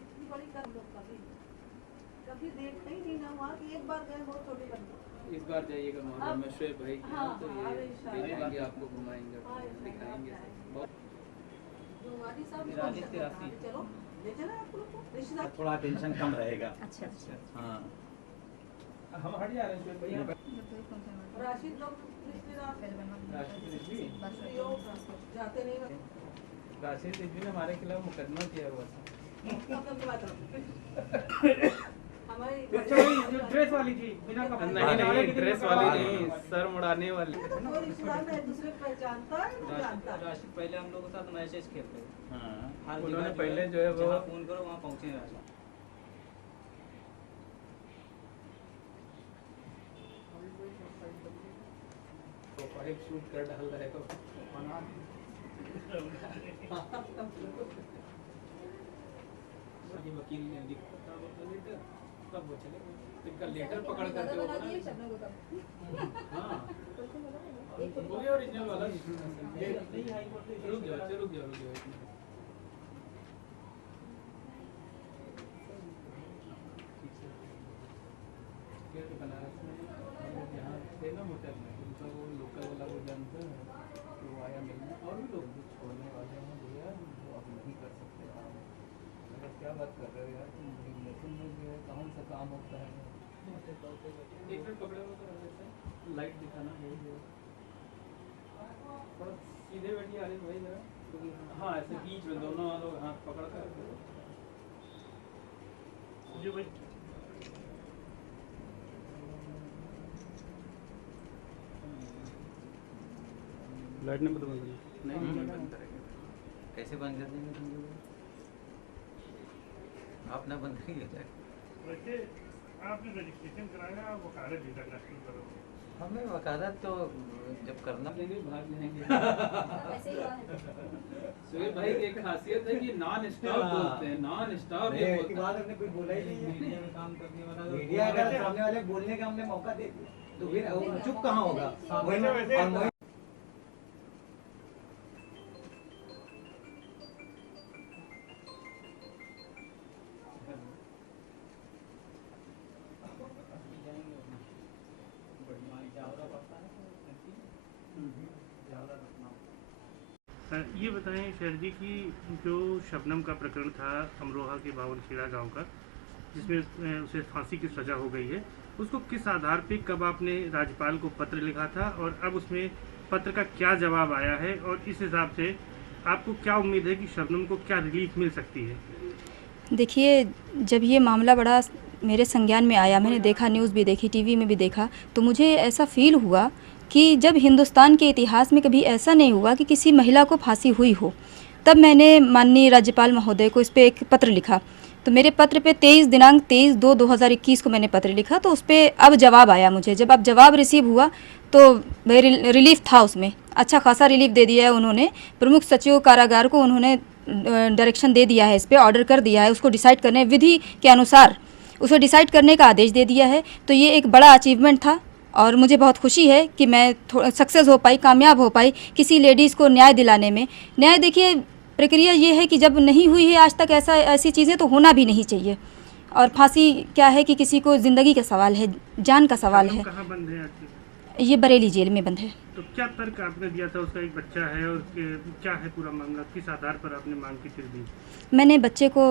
इतनी बड़ी कर लोग कभी देखते ही नहीं ना हुआ कि एक बार गए बहुत छोटे बन गए। इस बार जाइएगा मोहल्ला में शोएब भाई की, हाँ, तो हाँ, ये इंशाल्लाह। दिखाएंगे, आपको घुमाएंगे, दिखाएंगे बहुत। जो वादी साहब मेरा इसको आदित्य अच्छा राशि। बताते, चलो ले चले आप लोग को रिश्तेदार। थोड़ा टेंशन कम रहेगा। अच्छा अच्छा। हाँ हम हट जा रहे हैं शोएब भैया। राशिद लोग रिश्तेदार राशिद रिजवी जाते नहीं ना। राशिद रिजवी ने हमारे खिलाफ मुकदमा किया हुआ था। मतलब की बात हमारी ड्रेस वाली थी बिना कपड़े नहीं ड्रेस वाली नहीं, सर मुड़ाने वाली। कोई रिश्तेदार में एक दूसरे को पहचानता है नहीं जानता है। राशिद पहले हम लोगों के साथ मैचेस खेलते थे। हाँ हर उन्होंने जगह पहले जो है वो जहाँ फोन करो वहाँ पहुँचे राशिद। प्रोफाइल शूट कर डाल रहे हो। ये वकील ने लिखा था वो लेटर, तब वो चले गए। इनका लेटर पकड़ करके वो बना। हाँ वही ओरिजिनल वाला। ये नहीं हाई कोर्ट में। रुक जाओ एक मिनट। ये तो बनारस में यहाँ थे ना होटल में, उनका वो लोकल वाला वो जानता है, तो वो आया मिलने। और भी लोग जो छोड़ने वाले हैं भैया, वो अब नहीं कर सकते काम। अगर क्या बात कर रहे हो यार, तुम रिलेशन में जो है कौन सा काम होता है। एक मिनट पकड़े हो तो ऐसे लाइट दिखाना है थोड़ा सीधे बैठिए आरिफ भाई जरा। हाँ ऐसे बीच में दोनों लोग हाथ पकड़ कर जी भाई। लाइट नहीं बंद नहीं बंद करेंगे। कैसे बंद कर देंगे तुम लोग? आप ना बंद करिए जाए। वैसे आपने रजिस्ट्रेशन कराया, वकालत भी करना शुरू करो। हमें वकालत तो जब करना लेंगे भाग लेंगे। शोएब भाई की एक खासियत है कि नॉन स्टॉप बोलते हैं, नॉन स्टॉप ये बोलते हैं। हमने कुछ बोला ही नहीं है। मीडिया में काम करने वाला मीडिया अगर सामने वाले बोलने का हमने मौका दे दिया तो फिर वो चुप कहाँ होगा? वही ना, वैसे- और वही ये बताएं शहर जी की जो शबनम का प्रकरण था अमरोहा के बावनखेड़ा गांव का, जिसमें उसे फांसी की सज़ा हो गई है, उसको किस आधार पे कब आपने राज्यपाल को पत्र लिखा था और अब उसमें पत्र का क्या जवाब आया है, और इस हिसाब से आपको क्या उम्मीद है कि शबनम को क्या रिलीफ मिल सकती है? देखिए, जब ये मामला बड़ा मेरे संज्ञान में आया, मैंने देखा, न्यूज़ भी देखी, टीवी में भी देखा, तो मुझे ऐसा फील हुआ कि जब हिंदुस्तान के इतिहास में कभी ऐसा नहीं हुआ कि किसी महिला को फांसी हुई हो। तब मैंने माननीय राज्यपाल महोदय को इस पे एक पत्र लिखा। तो मेरे पत्र पे 23 दिनांक 23/2/2021 को मैंने पत्र लिखा, तो उस पर अब जवाब आया मुझे। जब अब जवाब रिसीव हुआ तो रिलीफ था, उसमें अच्छा खासा रिलीफ दे दिया है उन्होंने। प्रमुख सचिव कारागार को उन्होंने डायरेक्शन दे दिया है, इस पर ऑर्डर कर दिया है, उसको डिसाइड करने, विधि के अनुसार उसे डिसाइड करने का आदेश दे दिया है। तो ये एक बड़ा अचीवमेंट था और मुझे बहुत खुशी है कि मैं सक्सेस हो पाई, कामयाब हो पाई किसी लेडीज़ को न्याय दिलाने में। न्याय देखिए, प्रक्रिया ये है कि जब नहीं हुई है आज तक ऐसी चीज़ें, तो होना भी नहीं चाहिए। और फांसी क्या है कि किसी को ज़िंदगी का सवाल है, जान का सवाल है। कहाँ बंद है आखिर? ये बरेली जेल में बंद है। तो क्या तर्क आपने दिया था? उसका एक बच्चा है और क्या है पूरा मामला, किस आधार पर आपने मांग की फिर दी? मैंने बच्चे को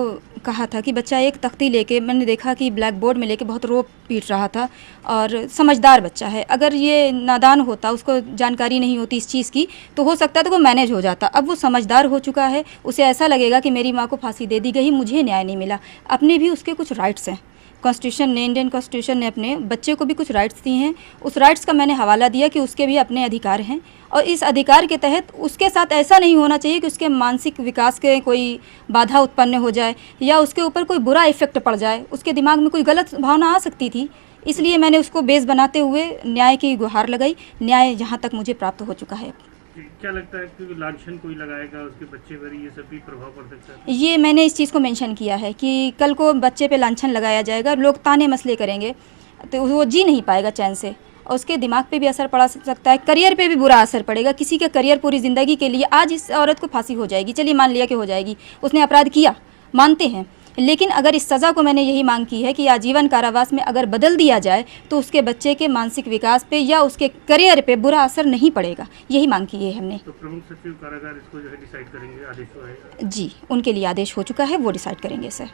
कहा था कि बच्चा एक तख्ती लेके, मैंने देखा कि ब्लैक बोर्ड में लेके बहुत रो पीट रहा था, और समझदार बच्चा है। अगर ये नादान होता, उसको जानकारी नहीं होती इस चीज़ की, तो हो सकता था वो मैनेज हो जाता। अब वो समझदार हो चुका है, उसे ऐसा लगेगा कि मेरी माँ को फांसी दे दी गई, मुझे न्याय नहीं मिला। अपने भी उसके कुछ राइट्स हैं, कॉन्स्टिट्यूशन ने, इंडियन कॉन्स्टिट्यूशन ने अपने बच्चे को भी कुछ राइट्स दिए हैं। उस राइट्स का मैंने हवाला दिया कि उसके भी अपने अधिकार हैं, और इस अधिकार के तहत उसके साथ ऐसा नहीं होना चाहिए कि उसके मानसिक विकास के कोई बाधा उत्पन्न हो जाए या उसके ऊपर कोई बुरा इफेक्ट पड़ जाए, उसके दिमाग में कोई गलत भावना आ सकती थी। इसलिए मैंने उसको बेस बनाते हुए न्याय की गुहार लगाई। न्याय जहाँ तक मुझे प्राप्त हो चुका है। क्या लगता है कि लांछन कोई लगाएगा उसके बच्चे पर, ये सब भी प्रभाव पड़ सकता है? ये मैंने इस चीज़ को मेंशन किया है कि कल को बच्चे पे लांछन लगाया जाएगा, लोग ताने मसले करेंगे, तो वो जी नहीं पाएगा चैन से। और उसके दिमाग पे भी असर पड़ा सकता है, करियर पे भी बुरा असर पड़ेगा। किसी का करियर पूरी ज़िंदगी के लिए, आज इस औरत को फांसी हो जाएगी, चलिए मान लिया कि हो जाएगी, उसने अपराध किया, मानते हैं, लेकिन अगर इस सज़ा को मैंने यही मांग की है कि आजीवन कारावास में अगर बदल दिया जाए तो उसके बच्चे के मानसिक विकास पे या उसके करियर पे बुरा असर नहीं पड़ेगा, यही मांग की है हमने। तो प्रमुख सचिव कारागार इसको जो है डिसाइड करेंगे, आदेश जो है? जी, उनके लिए आदेश हो चुका है, वो डिसाइड करेंगे सर।